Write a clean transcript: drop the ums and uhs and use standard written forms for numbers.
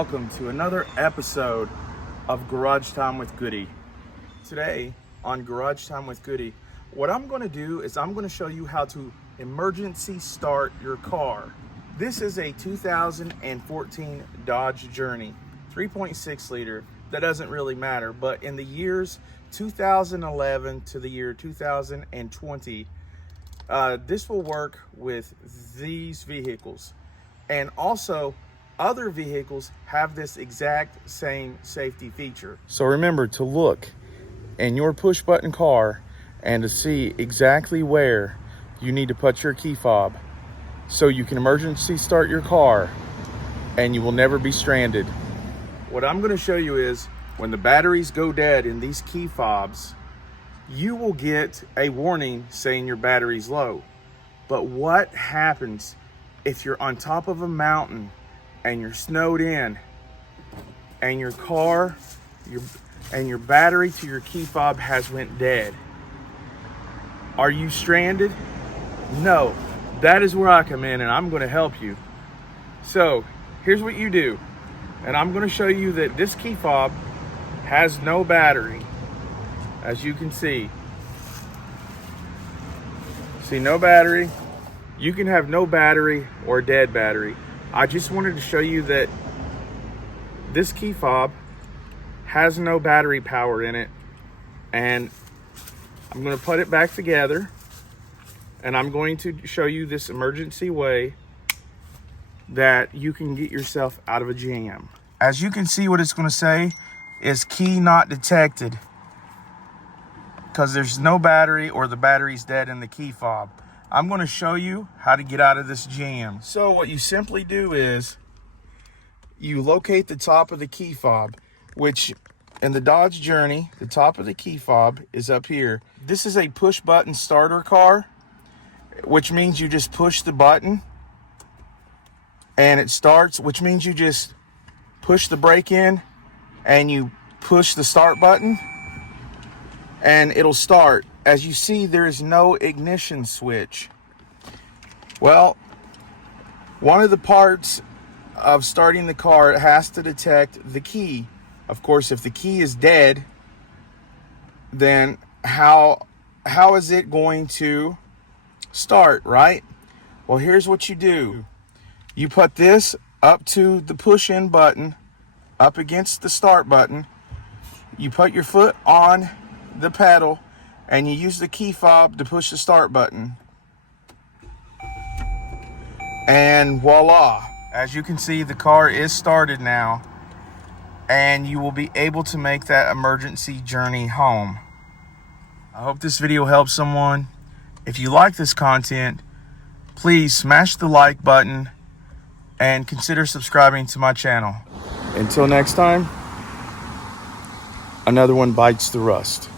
welcome to another episode of Garage Time with Goody. Today on Garage Time with Goody, what I'm going to do is I'm going to show you how to emergency start your car. This is a 2014 Dodge Journey, 3.6 liter. That doesn't really matter, but in the years 2011 to the year 2020, this will work with these vehicles. And also, other vehicles have this exact same safety feature. So remember to look in your push button car and to see exactly where you need to put your key fob so you can emergency start your car and you will never be stranded. What I'm going to show you is when the batteries go dead in these key fobs, you will get a warning saying your battery's low. But what happens if you're on top of a mountain and you're snowed in and your car and your battery to your key fob has went dead? Are you stranded? No. That is where I come in and I'm going to help you. So here's what you do. And I'm going to show you that this key fob has no battery. As you can see. See, no battery. You can have no battery or dead battery. I just wanted to show you that this key fob has no battery power in it. And I'm going to put it back together. And I'm going to show you this emergency way that you can get yourself out of a jam. As you can see, what it's going to say is key not detected, because there's no battery or the battery's dead in the key fob. I'm going to show you how to get out of this jam. So what you simply do is you locate the top of the key fob, which in the Dodge Journey, the top of the key fob is up here. This is a push button starter car, which means you just push the button and it starts, which means you just push the brake in and you push the start button and it'll start. As you see, there is no ignition switch. Well, one of the parts of starting the car, it has to detect the key. Of course, if the key is dead, then how is it going to start, right? Well, here's what you do. You put this up to the push-in button, up against the start button. You put your foot on the pedal and you use the key fob to push the start button. And voila. As you can see, the car is started now and you will be able to make that emergency journey home. I hope this video helps someone. If you like this content, please smash the like button and consider subscribing to my channel. Until next time, another one bites the rust.